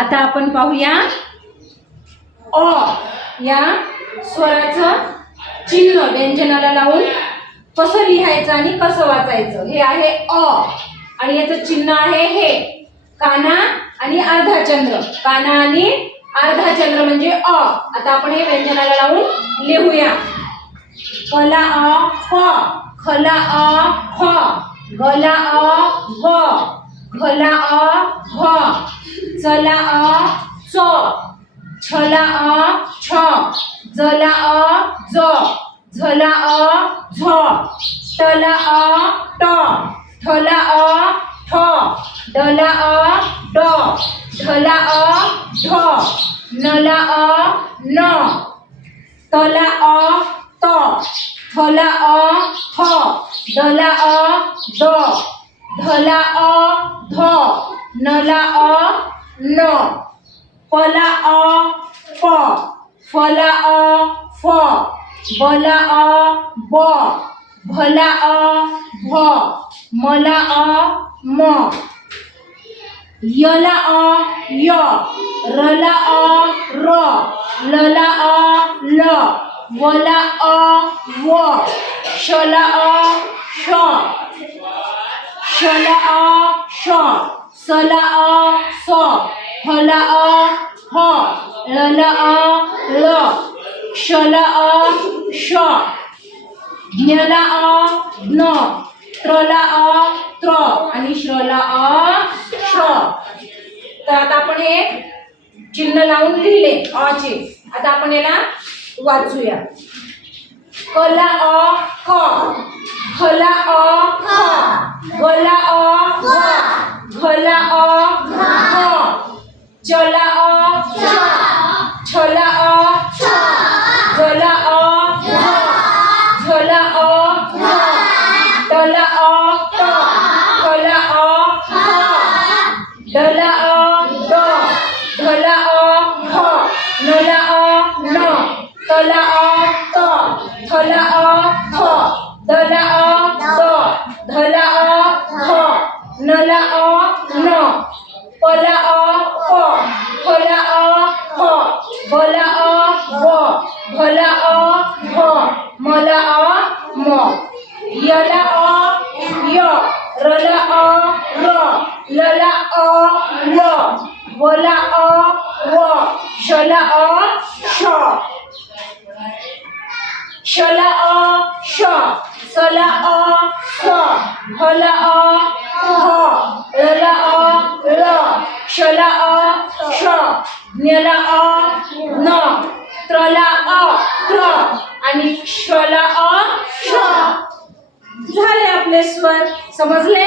आता आपण पाहूया. अ या स्वराचं चिन्ह व्यंजनाला लावून कसं लिहायचं आणि कसं वाचायचं. हे आहे अ. आणि याचं चिन्ह आहे हे. काना आणि अर्धा चंद्र काना आणि अर्धा चंद्र म्हणजे अ. आता आपण हे व्यंजनाला लावून लिहूया. कला अ क खला अ ख. गला अ ग. घला अ घ चला अ च छला अ छ जला अ ज झला अ झ टला अ ट ठला अ ठ डला अ ड ढला अ ढ नला अ न तला अ त थला अ थ डला अ ड धला अ ध नला अ न पला अ प फला अ फ बला अ ब भला अ भ मला अ म यला अ य रला अ र लला अ ल वला अ व शला अ श शला अ श सला अ स हला अ ह ल अ ल शला अ श ज्ञला अ ज्ञ त्रला अ त्र आणि श्रला अ श तर आता आपण हे चिन्ह लावून लिहिले अ चे. आता आपण याला वाचूया. कला अ क chờ là o chờ là o chờ là o chờ là o tờ là o tờ là o tờ là o tờ tờ là o tờ là o tờ o tờ o Mala a, mo. Yala a, yo. Rala a, ro. Lala a, lo. Wala a, wo. Shala a, sho. Shala a, sho. Sala a, so. Hala a, ho. Lala a, lo. Shala a, sho. Nela a, no. Trala a, tro. आणि शला अ श झाले आपले स्वर. समजले?